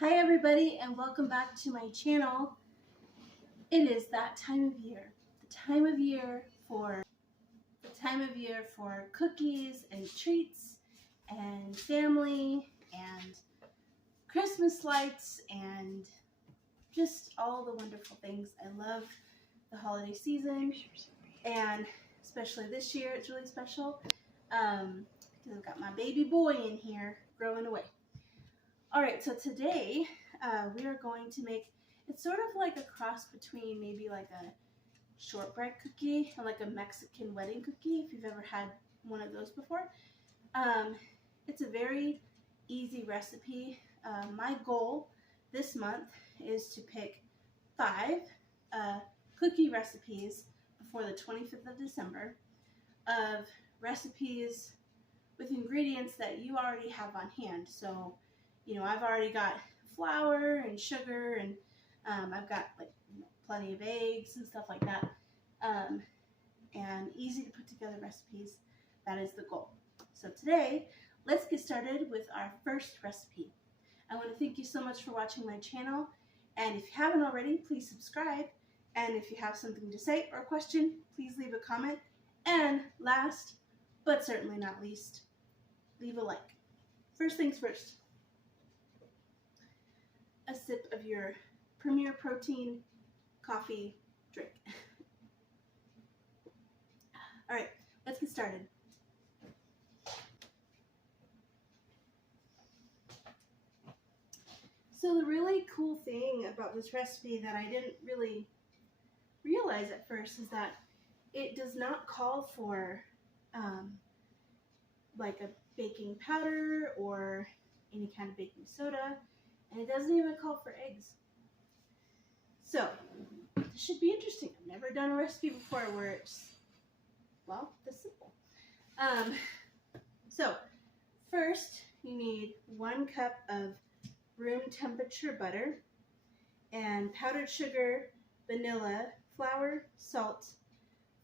Hi everybody and welcome back to my channel. It is that time of year. The time of year for cookies and treats and family and Christmas lights and just all the wonderful things. I love the holiday season, and especially this year it's really special because I've got my baby boy in here growing away. Alright, so today we are going to make, it's sort of like a cross between maybe like a shortbread cookie and like a Mexican wedding cookie, if you've ever had one of those before. It's a very easy recipe. My goal this month is to pick 5 cookie recipes before the 25th of December of recipes with ingredients that you already have on hand. So, you know, I've already got flour and sugar, and I've got like plenty of eggs and stuff like that, and easy to put together recipes. That is the goal. So today, let's get started with our first recipe. I want to thank you so much for watching my channel, and if you haven't already, please subscribe, and if you have something to say or question, please leave a comment, and last but certainly not least, leave a like. First things first, a sip of your Premier Protein coffee drink. All right, let's get started. So the really cool thing about this recipe that I didn't really realize at first is that it does not call for like a baking powder or any kind of baking soda, and it doesn't even call for eggs. So this should be interesting. I've never done a recipe before where it's, well, this simple. So first you need 1 cup of room temperature butter and powdered sugar, vanilla, flour, salt,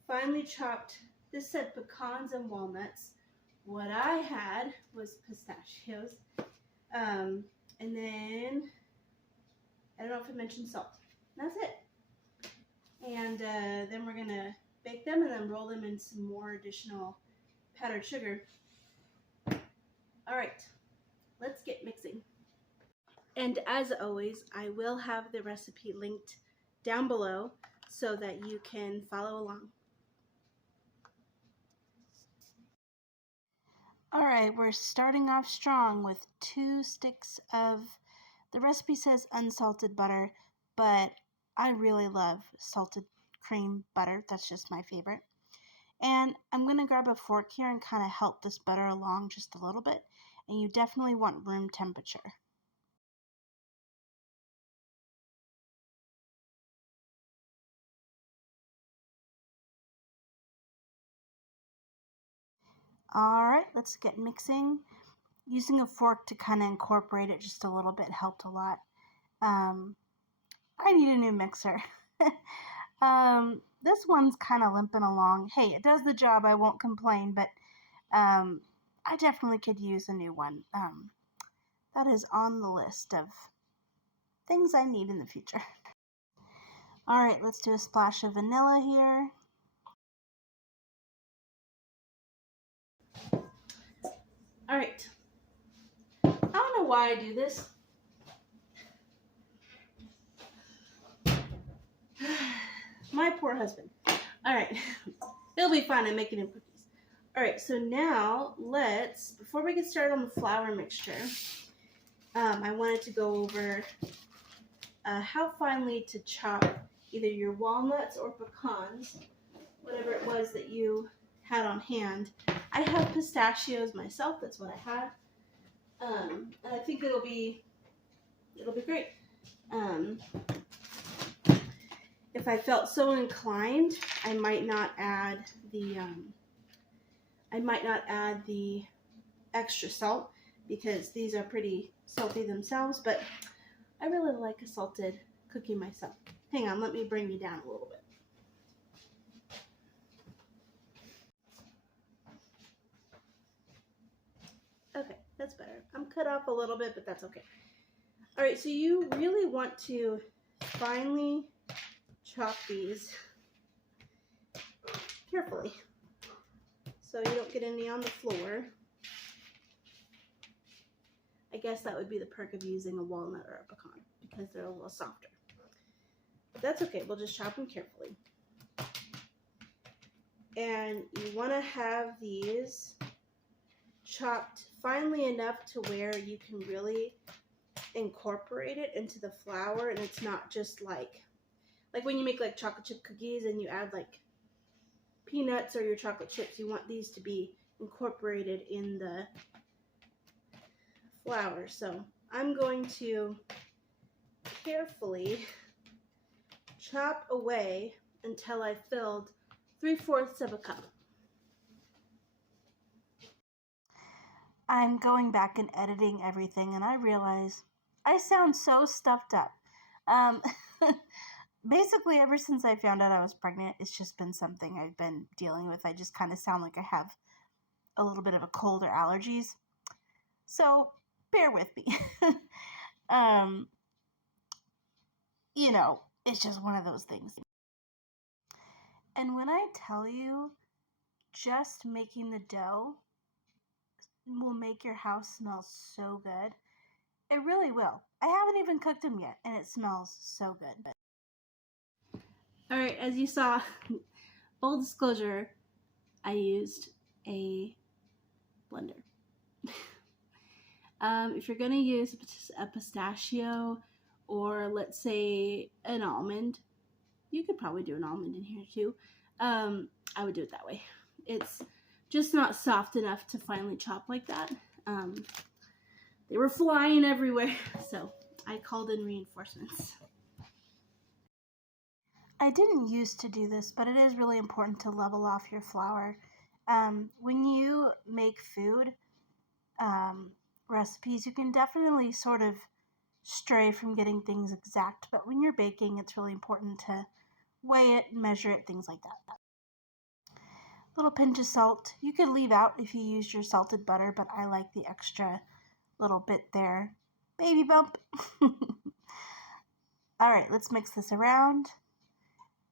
finely chopped, this said pecans and walnuts. What I had was pistachios. And then, I don't know if I mentioned salt. That's it. And then we're going to bake them and then roll them in some more additional powdered sugar. Alright, let's get mixing. And as always, I will have the recipe linked down below so that you can follow along. Alright, we're starting off strong with 2 sticks of, the recipe says unsalted butter, but I really love salted cream butter. That's just my favorite. And I'm going to grab a fork here and kind of help this butter along just a little bit. And you definitely want room temperature. Alright, let's get mixing. Using a fork to kind of incorporate it just a little bit helped a lot. I need a new mixer. This one's kind of limping along. Hey, it does the job, I won't complain, but I definitely could use a new one. That is on the list of things I need in the future. Alright, let's do a splash of vanilla here. Alright. I don't know why I do this. My poor husband. Alright. He'll be fine. I'm making him cookies. Alright, so now let's, before we get started on the flour mixture, I wanted to go over how finely to chop either your walnuts or pecans, whatever it was that you had on hand. I have pistachios myself, that's what I had. And I think it'll be great. If I felt so inclined, I might not add the extra salt because these are pretty salty themselves, but I really like a salted cookie myself. Hang on, let me bring you down a little bit. Okay, that's better. I'm cut off a little bit, but that's okay. All right, so you really want to finely chop these carefully so you don't get any on the floor. I guess that would be the perk of using a walnut or a pecan because they're a little softer. But that's okay, we'll just chop them carefully. And you want to have these chopped finely enough to where you can really incorporate it into the flour, and it's not just like when you make like chocolate chip cookies and you add like peanuts or your chocolate chips. You want these to be incorporated in the flour. So I'm going to carefully chop away until I filled 3/4 of a cup. I'm going back and editing everything, and I realize I sound so stuffed up. Basically, ever since I found out I was pregnant, it's just been something I've been dealing with. I just kind of sound like I have a little bit of a cold or allergies. So, bear with me. You know, it's just one of those things. And when I tell you, just making the dough will make your house smell so good. It really will. I haven't even cooked them yet, and it smells so good. All right, as you saw, full disclosure, I used a blender. If you're gonna use a pistachio or let's say an almond, you could probably do an almond in here too. I would do it that way. It's just not soft enough to finely chop like that. They were flying everywhere, so I called in reinforcements. I didn't used to do this, but it is really important to level off your flour. When you make food recipes, you can definitely sort of stray from getting things exact, but when you're baking, it's really important to weigh it, measure it, things like that. Little pinch of salt. You could leave out if you used your salted butter, but I like the extra little bit there. Baby bump. All right, let's mix this around.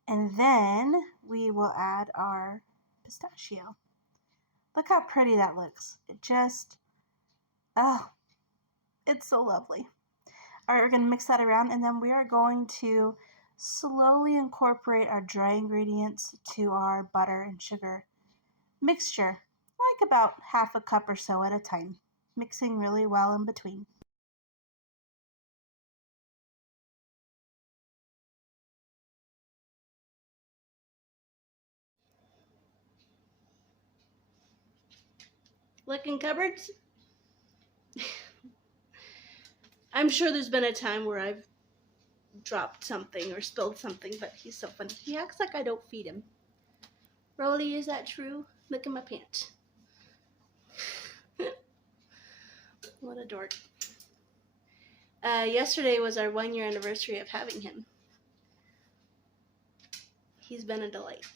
And then we will add our pistachio. Look how pretty that looks. It just, oh, it's so lovely. All right, we're going to mix that around, and then we are going to slowly incorporate our dry ingredients to our butter and sugar mixture, like about 1/2 cup or so at a time, mixing really well in between. Looking cupboards? I'm sure there's been a time where I've dropped something or spilled something, but he's so funny. He acts like I don't feed him. Rolly, is that true? Look at my pants. What a dork. Yesterday was our 1-year anniversary of having him. He's been a delight.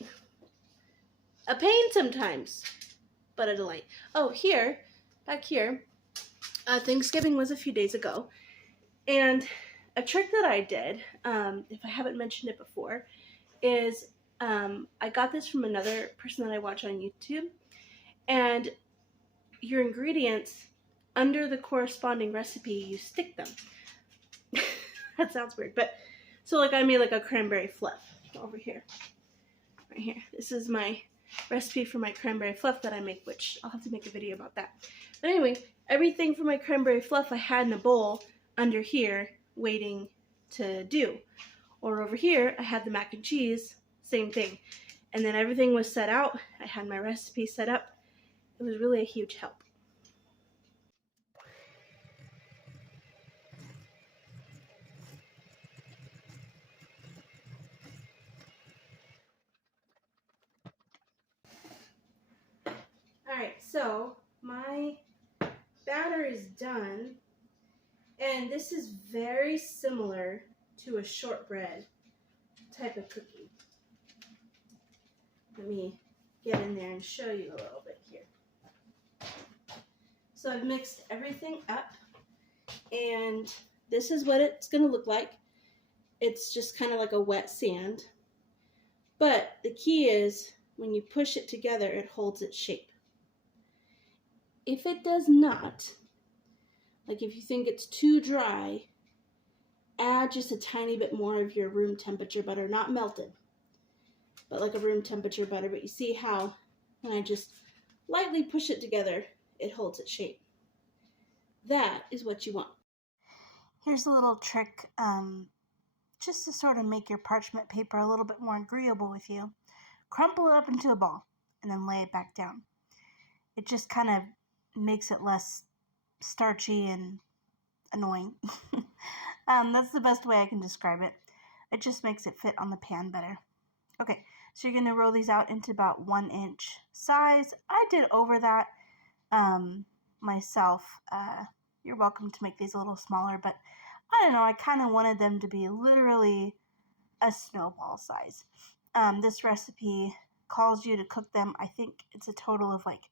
A pain sometimes, but a delight. Oh, here, back here, Thanksgiving was a few days ago, and a trick that I did, if I haven't mentioned it before, is I got this from another person that I watch on YouTube, and your ingredients, under the corresponding recipe, you stick them. That sounds weird, but so like I made like a cranberry fluff over here, right here. This is my recipe for my cranberry fluff that I make, which I'll have to make a video about that. But anyway, everything for my cranberry fluff I had in a bowl under here waiting to do. Or over here, I had the mac and cheese, same thing. And then everything was set out. I had my recipe set up. It was really a huge help. Alright, so my batter is done, and this is very similar to a shortbread type of cookie. Let me get in there and show you a little bit here. So I've mixed everything up, and this is what it's going to look like. It's just kind of like a wet sand. But the key is when you push it together, it holds its shape. If it does not, like if you think it's too dry, add just a tiny bit more of your room temperature butter, not melted, but like a room temperature butter. But you see how when I just lightly push it together, it holds its shape. That is what you want. Here's a little trick just to sort of make your parchment paper a little bit more agreeable with you. Crumple it up into a ball and then lay it back down. It just kind of makes it less starchy and annoying. That's the best way I can describe it. It just makes it fit on the pan better. Okay, so you're going to roll these out into about 1 inch size. I did over that myself. You're welcome to make these a little smaller, but I don't know, I kind of wanted them to be literally a snowball size. This recipe calls you to cook them, I think it's a total of like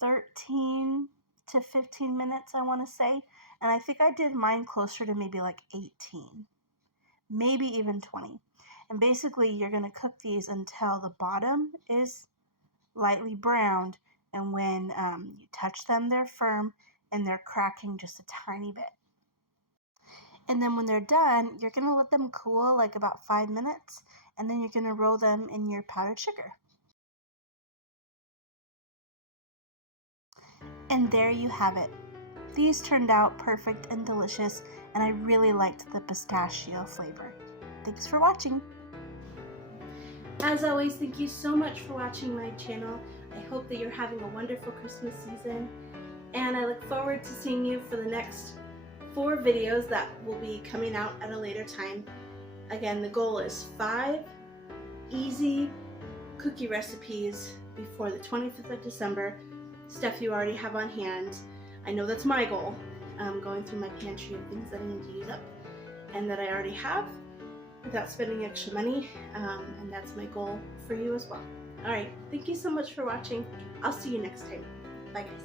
13 to 15 minutes, I want to say. And I think I did mine closer to maybe like 18, maybe even 20. And basically you're going to cook these until the bottom is lightly browned. And when you touch them, they're firm and they're cracking just a tiny bit. And then when they're done, you're going to let them cool like about 5 minutes. And then you're going to roll them in your powdered sugar. And there you have it. These turned out perfect and delicious, and I really liked the pistachio flavor. Thanks for watching. As always, thank you so much for watching my channel. I hope that you're having a wonderful Christmas season, and I look forward to seeing you for the next 4 videos that will be coming out at a later time. Again, the goal is 5 easy cookie recipes before the 25th of December. Stuff you already have on hand. I know that's my goal. Going through my pantry of things that I need to use up and that I already have without spending extra money. And that's my goal for you as well. Alright, thank you so much for watching. I'll see you next time. Bye guys.